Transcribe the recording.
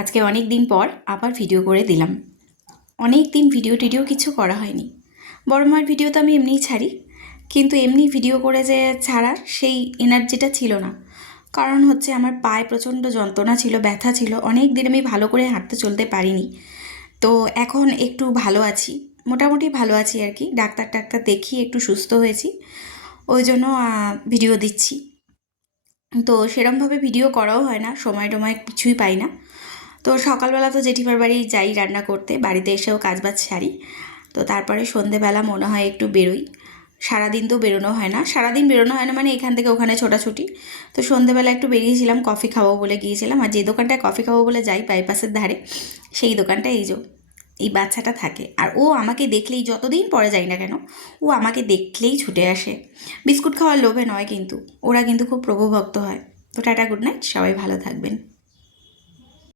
আজকে অনেক দিন পর আবার ভিডিও করে দিলাম। অনেক দিন ভিডিও টিডিও কিছু করা হয়নি। বড় মার ভিডিও তো আমি এমনিই ছাড়ি, কিন্তু এমনি ভিডিও করে যে ছাড়ার সেই এনার্জিটা ছিল না। কারণ হচ্ছে আমার পায়ে প্রচণ্ড যন্ত্রণা ছিল, ব্যথা ছিল, অনেক দিন আমি ভালো করে হাঁটতে চলতে পারিনি। তো এখন একটু ভালো আছি, মোটামুটি ভালো আছি আর কি। ডাক্তার টাক্তার দেখিয়ে একটু সুস্থ হয়েছি, ওই জন্য ভিডিও দিচ্ছি। তো সেরমভাবে ভিডিও করাও হয় না, সময় টময় কিছুই পাই না। তো সকালবেলা তো জেঠিমার বাড়ি যাই রান্না করতে, বাড়িতে এসেও কাজবাজ সারি। তো তারপরে সন্ধেবেলা মনে হয় একটু বেরোই। সারাদিন তো বেরোনো হয় না, সারাদিন বেরোনো হয় না মানে এখান থেকে ওখানে ছোটাছুটি। তো সন্ধেবেলা একটু বেরিয়েছিলাম, কফি খাবো বলে গিয়েছিলাম। আর যে দোকানটায় কফি খাবো বলে যাই বাইপাসের ধারে, সেই দোকানটা এই বাচ্চাটা থাকে। আর ও আমাকে দেখলেই, যতদিন পরে যাই না কেন, ও আমাকে দেখলেই ছুটে আসে। বিস্কুট খাওয়ার লোভে নয় কিন্তু, ওরা কিন্তু খুব প্রভুভক্ত হয়। তো টাটা, গুড নাইট, সবাই ভালো থাকবেন।